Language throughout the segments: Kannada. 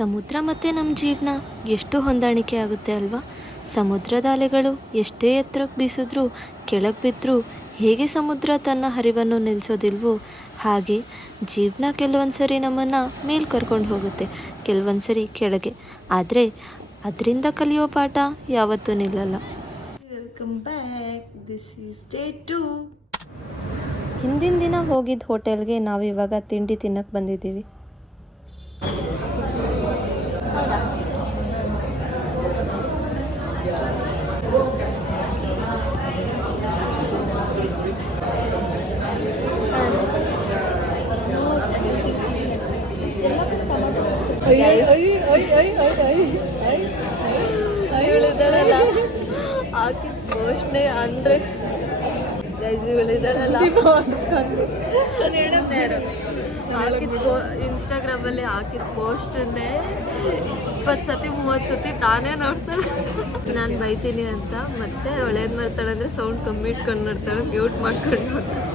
ಸಮುದ್ರ ಮತ್ತು ನಮ್ಮ ಜೀವನ ಎಷ್ಟು ಹೊಂದಾಣಿಕೆ ಆಗುತ್ತೆ ಅಲ್ವಾ. ಸಮುದ್ರದ ಅಲೆಗಳು ಎಷ್ಟೇ ಎತ್ತರಕ್ಕೆ ಬೀಸಿದ್ರೂ ಕೆಳಗೆ ಬಿದ್ದರೂ ಹೇಗೆ ಸಮುದ್ರ ತನ್ನ ಹರಿವನ್ನು ನಿಲ್ಲಿಸೋದಿಲ್ವೋ ಹಾಗೆ ಜೀವನ ಕೆಲವೊಂದು ಸರಿ ನಮ್ಮನ್ನು ಮೇಲೆ ಕರ್ಕೊಂಡು ಹೋಗುತ್ತೆ, ಕೆಲವೊಂದು ಸರಿ ಕೆಳಗೆ. ಆದರೆ ಅದರಿಂದ ಕಲಿಯೋ ಪಾಠ ಯಾವತ್ತೂ ನಿಲ್ಲಲ್ಲ. Welcome back, this is day 2. ಹಿಂದಿನ ದಿನ ಹೋಗಿದ್ದ ಹೋಟೆಲ್ಗೆ ನಾವಿವಾಗ ತಿಂಡಿ ತಿನ್ನಕ್ಕೆ ಬಂದಿದ್ದೀವಿ. ಇವಳಿದ್ದಾಳಲ್ಲ ಹಾಕಿದ ಪೋಸ್ಟ್ನೇ ಅಂದರೆ ಇವಳಿದ್ದಾಳಲ್ಲ ಹಾಕಿದ ಇನ್ಸ್ಟಾಗ್ರಾಮಲ್ಲಿ ಹಾಕಿದ ಪೋಸ್ಟನ್ನೇ 20 ಸತಿ 30 ಸತಿ ತಾನೇ ನೋಡ್ತಾಳೆ. ನಾನು ಬೈತೀನಿ ಅಂತ ಮತ್ತೆ ಅವಳೇನು ಮಾಡ್ತಾಳೆ ಅಂದರೆ ಸೌಂಡ್ ಕಮ್ಮಿ ಇಟ್ಕೊಂಡು ನೋಡ್ತಾಳೆ, ಮ್ಯೂಟ್ ಮಾಡ್ಕೊಂಡು ನೋಡ್ತಾಳೆ.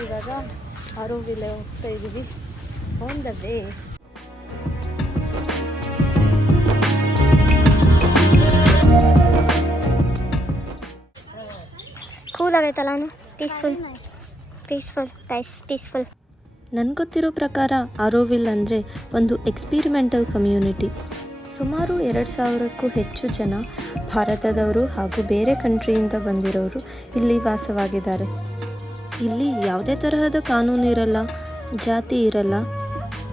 ಇವಾಗ ಆರೋವಿಲ್ ಹೋಗ್ತಾ ಇದ್ದೀವಿ. On the way. ಕೂಲ್ ಆಗೈತಲ್ಲ, ಪೀಸ್ಫುಲ್. ನನಗೆ ಗೊತ್ತಿರೋ ಪ್ರಕಾರ ಆರೋವಿಲ್ ಅಂದರೆ ಒಂದು ಎಕ್ಸ್ಪಿರಿಮೆಂಟಲ್ ಕಮ್ಯುನಿಟಿ. ಸುಮಾರು 2000ಕ್ಕೂ ಹೆಚ್ಚು ಜನ ಭಾರತದವರು ಹಾಗೂ ಬೇರೆ ಕಂಟ್ರಿಯಿಂದ ಬಂದಿರೋರು ಇಲ್ಲಿ ವಾಸವಾಗಿದ್ದಾರೆ. ಇಲ್ಲಿ ಯಾವುದೇ ತರಹದ ಕಾನೂನು ಇರಲ್ಲ, ಜಾತಿ ಇರಲ್ಲ,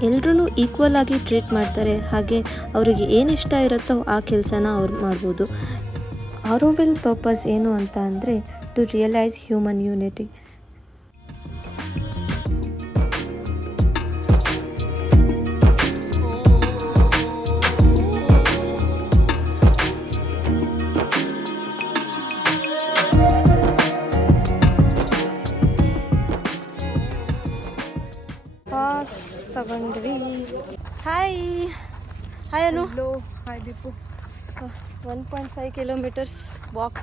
ಎಲ್ರೂ ಈಕ್ವಲ್ ಆಗಿ ಟ್ರೀಟ್ ಮಾಡ್ತಾರೆ. ಹಾಗೆ ಅವರಿಗೆ ಏನು ಇಷ್ಟ ಇರುತ್ತೋ ಆ ಕೆಲಸನ ಅವ್ರು ಮಾಡ್ಬೋದು. ಆರೋವಿಲ್ ಪರ್ಪಸ್ ಏನು ಅಂತ ಅಂದರೆ ಟು ರಿಯಲೈಸ್ ಹ್ಯೂಮನ್ ಯೂನಿಟಿ. ತಗೊಂಡ್ವಿ. Hi Anu. Hi Deepu. 1.5 kilometres walk.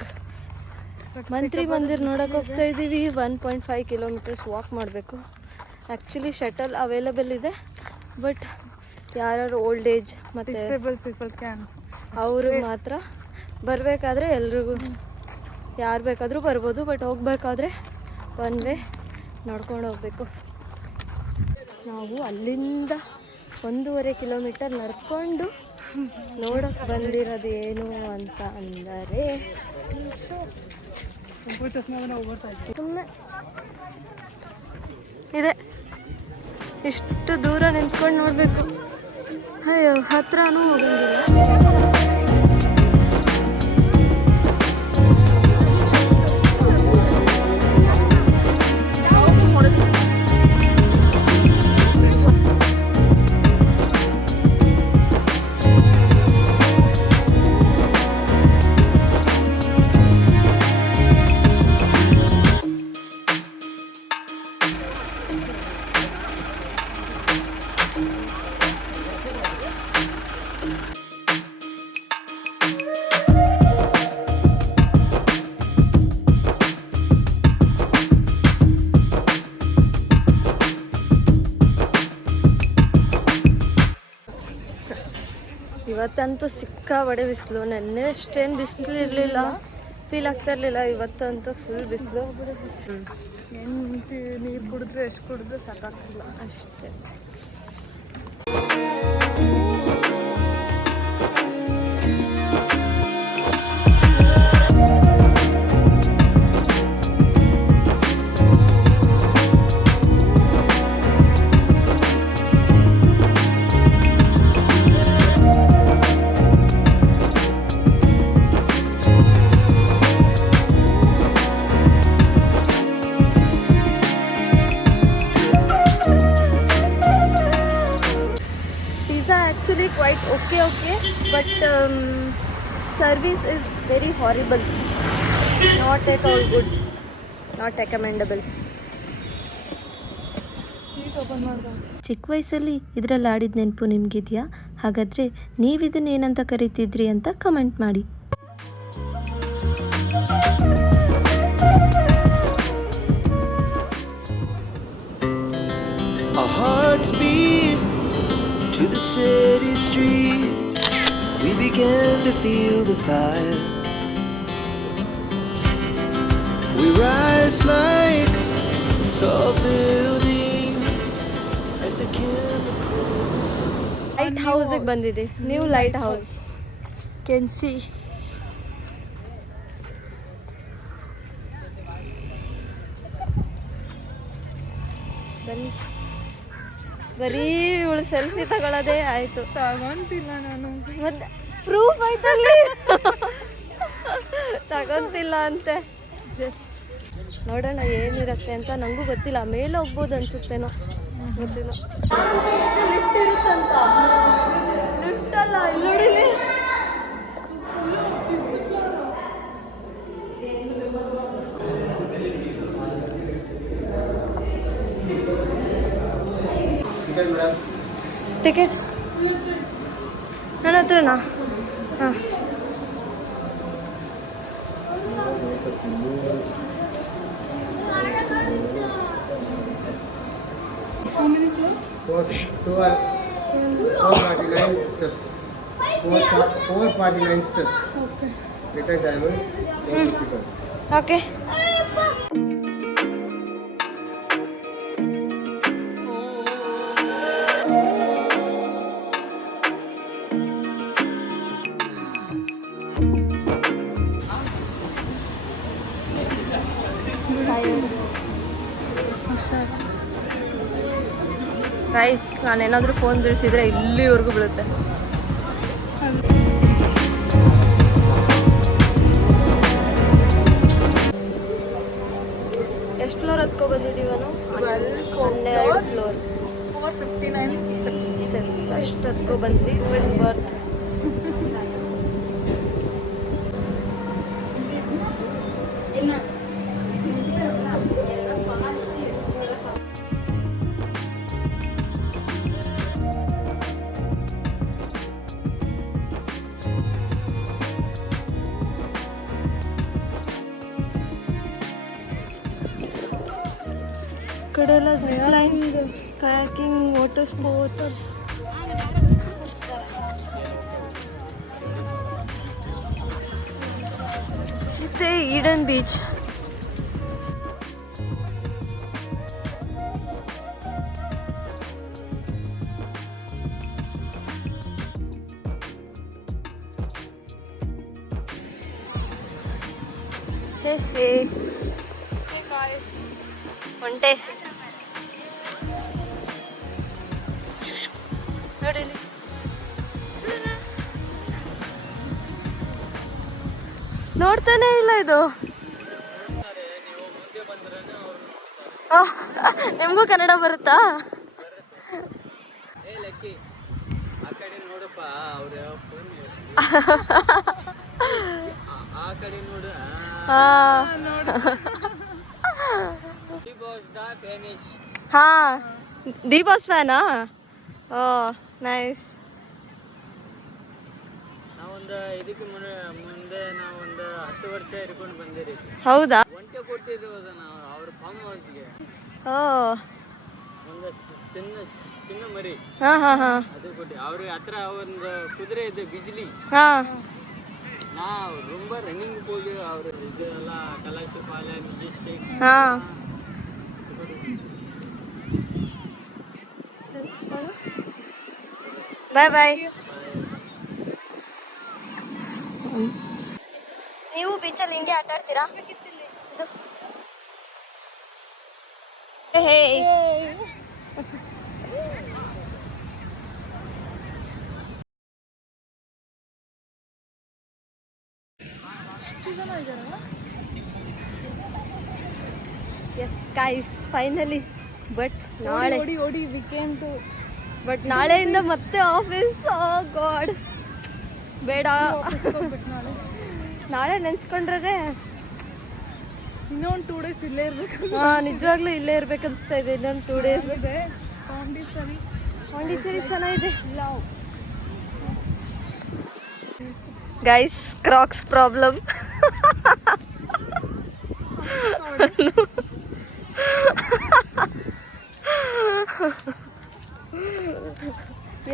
Matrimandir ನೋಡೋಕೆ ಹೋಗ್ತಾ ಇದ್ದೀವಿ. 1.5 ಕಿಲೋಮೀಟರ್ಸ್ ವಾಕ್ ಮಾಡಬೇಕು. ಆ್ಯಕ್ಚುಲಿ ಶಟಲ್ ಅವೈಲಬಲ್ ಇದೆ, ಬಟ್ ಯಾರು ಓಲ್ಡ್ ಏಜ್ ಮತ್ತು ಡಿಸೇಬಲ್ ಪೀಪಲ್ ಅವರು ಮಾತ್ರ ಬರಬೇಕಾದ್ರೆ ಎಲ್ರಿಗೂ ಯಾರು ಬೇಕಾದರೂ ಬರ್ಬೋದು, ಬಟ್ ಹೋಗಬೇಕಾದ್ರೆ ಒನ್ ವೇ ನಡ್ಕೊಂಡು ಹೋಗಬೇಕು. ನಾವು ಅಲ್ಲಿಂದ 1.5 ಕಿಲೋಮೀಟರ್ ನಡ್ಕೊಂಡು ನೋಡೋಕೆ ಬಂದಿರೋದು ಏನು ಅಂತ ಅಂದರೆ ಸುಮ್ಮನೆ ಇದೆ. ಇಷ್ಟು ದೂರ ನಿಂತ್ಕೊಂಡು ನೋಡಬೇಕು. ಅಯ್ಯೋ, ಹತ್ರನೂ ಹೋಗಂಗಿಲ್ಲ. ಇವತ್ತಂತೂ ಸಿಕ್ಕಾಬಡೆ ಬಿಸಿಲು. ನೆನ್ನೆ ಅಷ್ಟೇನು ಬಿಸಿಲು ಇರಲಿಲ್ಲ, ಫೀಲ್ ಆಗ್ತಾ ಇರಲಿಲ್ಲ. ಇವತ್ತಂತೂ ಫುಲ್ ಬಿಸಿಲು. ನೀರು ಕುಡಿದ್ರೆ ಎಷ್ಟು ಕುಡಿದ್ರೆ ಸಾಕಾಗ್ತಿಲ್ಲ ಅಷ್ಟೇ. actually quite okay, but service is very horrible, not at all good, not recommendable. ಚಿಕ್ಕ ವಯಸ್ಸಲ್ಲಿ ಇದರಲ್ಲಿ ಆಡಿದ ನೆನಪು ನಿಮಗಿದೆಯಾ? ಹಾಗಾದರೆ ನೀವಿದನ್ನು ಏನಂತ ಕರಿತಿದ್ರಿ ಅಂತ ಕಮೆಂಟ್ ಮಾಡಿ. Our hearts beat to the city streets. We began to feel the fire. We rise like tall buildings as the chemicals. Light ಹೌಸಿಗೆ ಬಂದಿದೆ. New light house can see. ಬನ್ನಿ, ಬರೀ ಇವಳು ಸೆಲ್ಫಿ ತಗೊಳ್ಳೋದೇ ಆಯ್ತು. ತಗೊಂತಿಲ್ಲ ನಾನು. ಮತ್ತೆ ಪ್ರೂಫ್ ಆಯ್ತಲ್ಲಿ. ತಗೊಂತಿಲ್ಲ ಅಂತೆ. ಜಸ್ಟ್ ನೋಡೋಣ ಏನಿರತ್ತೆ ಅಂತ. ನನಗೂ ಗೊತ್ತಿಲ್ಲ, ಮೇಲೆ ಹೋಗ್ಬೋದು ಅನ್ಸುತ್ತೇನೋ, ಗೊತ್ತಿಲ್ಲ. ಲಿಫ್ಟ್ ಇರುತ್ತಂತ. ಲಿಫ್ಟ್ ಅಲ್ಲ, ಇಲ್ಲಿ ನೋಡಿಲಿ. ಟಿಕೆಟ್ ನನ್ನ ಹತ್ರನಾ? ಹಾಂ. Four 49 steps. 449 steps. Okay. Return diamond. Okay. Guys, ನಾನೇನಾದರೂ ಫೋನ್ ಬೀಳಿಸಿದ್ರೆ ಇಲ್ಲಿವರೆಗೂ ಬೀಳುತ್ತೆ. ಎಷ್ಟು ಫ್ಲೋರ್ ಹತ್ಕೊ ಬಂದಿದ್ದೀವನು? 12 ಫ್ಲೋರ್, 459 ಸ್ಟೆಪ್ಸ್ ಅಷ್ಟು ಹತ್ಕೊ ಬಂದ್ವಿ. ಬಟ್ ಬರ್ತ್. ಕಡೆಲ್ಲ zip line, kayaking, water sports. ಮತ್ತೆ ಈಡನ್ ಬೀಚ್. ಹೊಂಟೆ ನೋಡಿಲಿ. ನೋಡ್ತಾನೆ ಇಲ್ಲ ಇದು. ನಿಮಗೂ ಕನ್ನಡ ಬರುತ್ತಾ? ಹಾ, ಡಿ ಬಾಸ್ ಫ್ಯಾನಾ? Oh nice. ನಾವೊಂದು ಇದಕ್ಕೆ ಮುಂದೆ ನಾವೊಂದು 10 ವರ್ಷ ಹಿಡ್ಕೊಂಡು ಬಂದಿರಿ. ಹೌದಾ? ಒಂಟೆ ಕೊಟ್ಟಿರೋದು ನಾವು ಅವ್ರ ಫಾರ್ಮ್ ಹೌಸ್ಗೆ. ಓ, ಒಂದು ಚಿನ್ನ ಮರಿ. ಹಾ ಹಾ ಹಾ. ಅದು ಕೊಟ್ಟು ಅವ್ರ ಹತ್ರ ಒಂದು ಕುದುರೆ ಇದೆ, ಬಿಜ್ಲಿ. ಹಾ, ನಾವು ತುಂಬ ರನ್ನಿಂಗ್ ಹೋಗಿ ಅವರು ಇದೆಲ್ಲ ಕಲಾಶಪಾಲ ಮೆಜೆಸ್ಟಿಕ್. ಹಾ. ಬಾಯ್ ಬಾಯ್. ನೀವು ಬೀಚಲ್ಲಿ ಹಿಂಗೆ ಆಟ ಆಡ್ತೀರಾ? ಇದು ಹೇ ಎಸ್ ಗೈಸ್, ಫೈನಲಿ. ಬಟ್ ನಾಳೆ ವಿ ಕೇಮ್ ಟು ಬಟ್ ನಾಳೆಯಿಂದ ಮತ್ತೆ ಆಫೀಸ್. ಓ ಗಾಡ್, ಬೇಡ ಹೋಗ್ಬೇಕು ನಾಳೆ. ನಾಳೆ ನೆನ್ಸ್ಕೊಂಡ್ರೆ ಇನ್ನೊಂದು 2 ಡೇಸ್ ಇಲ್ಲೇ ಇರ್ಬೇಕು. ನಿಜವಾಗ್ಲೂ ಇಲ್ಲೇ ಇರ್ಬೇಕನ್ಸ್ತಾ ಇದೆ ಇನ್ನೊಂದು 2 ಡೇಸ್. ಇದೆ ಪಾಂಡಿಚೇರಿ. ಪಾಂಡಿಚೇರಿ ಚೆನ್ನಾಗಿದೆ. Guys Crocs problem.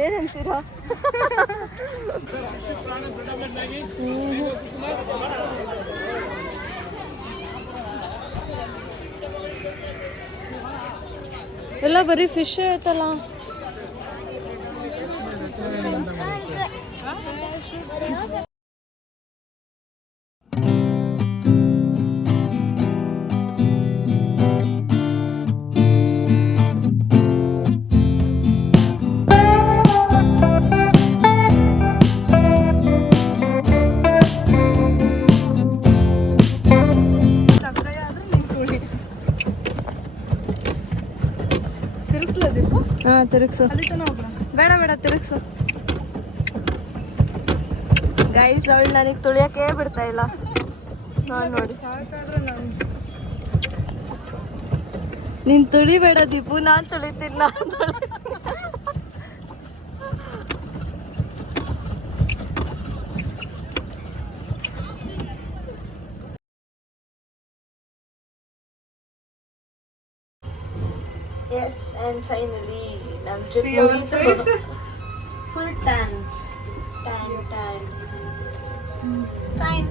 ಏನಂತೀರಾ? ಎಲ್ಲ ಬರೀ ಫಿಶ್ ಐತಲ್ಲ. ಹಾ ತಿರುಗ್ಸು. ಬೇಡ ಬೇಡ ತಿರುಗ್ಸು. ಗೈಸ್ ಅವಳು ನನಗೆ ತುಳಿಯಕ್ಕೆ ಬಿಡ್ತಾ ಇಲ್ಲ. ನಾನು ನೋಡಿ ಸಾಕಾದ್ರೆ ನಾನು ನೀನ್ ತುಳಿಬೇಡ ದೀಪು, ನಾನ್ ತುಳಿತೀನಿ. Yes, and finally, I'm See your faces. full tanned. Fine.